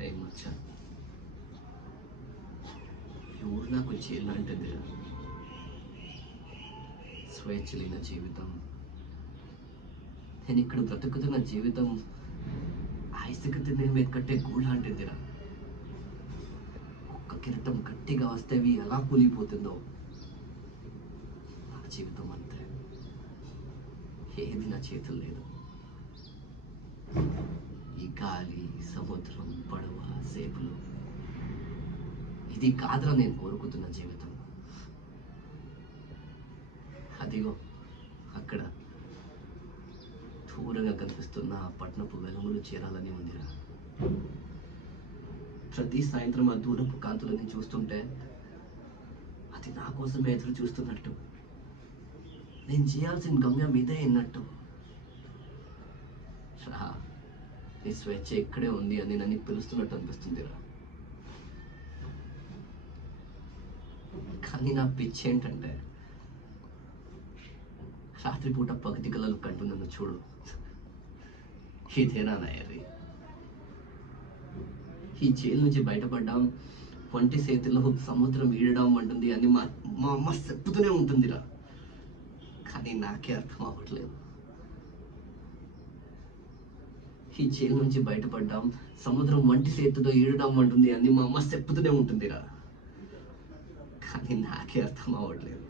Time వచ్చా ఈ ఊరు నాకు జైలు అంటుంది. స్వేచ్ఛ లేని జీవితం, నేను ఇక్కడ బ్రతుకుతున్న జీవితం ఐసుకతి నేను మీద కట్టే గూడు లాంటిదిరా. ఒక్క కిరీటం గట్టిగా వస్తే అవి ఎలా కూలిపోతుందో నా జీవితం అంతే. ఏది నా చేతులు లేదు. ఈ గాలి, సముద్రం, పడవ, సేపులు, ఇది కాదురా నేను కోరుకుతున్న జీవితం. అదిగో అక్కడ దూరంగా కనిపిస్తున్న పట్నపు వెలుగులు చేరాలని ఉందిరా. ప్రతి సాయంత్రం ఆ దూరపు కాంతులని చూస్తుంటే అది నా కోసం ఎదురు చూస్తున్నట్టు, నేను చేయాల్సిన గమ్యం ఇదే అన్నట్టు. రా, నీ స్వేచ్ఛ ఇక్కడే ఉంది అని నన్ను పిలుస్తున్నట్టు అనిపిస్తుందిరా. కానీ నా పిచ్చి ఏంటంటే రాత్రిపూట పగటి కలలు కంటూ నన్ను చూడు. ఇదేనా నాయరి? ఈ జైలు నుంచి బయటపడ్డాం, వంటి చేతిలో సముద్రం ఈడడం అంటుంది అని మా అమ్మ చెప్పుతూనే ఉంటుందిరా. కానీ నాకే అర్థం అవ్వట్లేదు. ఈ జైలు నుంచి బయటపడ్డాం, సముద్రం వంటి చేతితో ఈడడం అంటుంది అని మా అమ్మ చెప్పుతూనే ఉంటుందిరా. కానీ నాకే అర్థం అవ్వట్లేదు.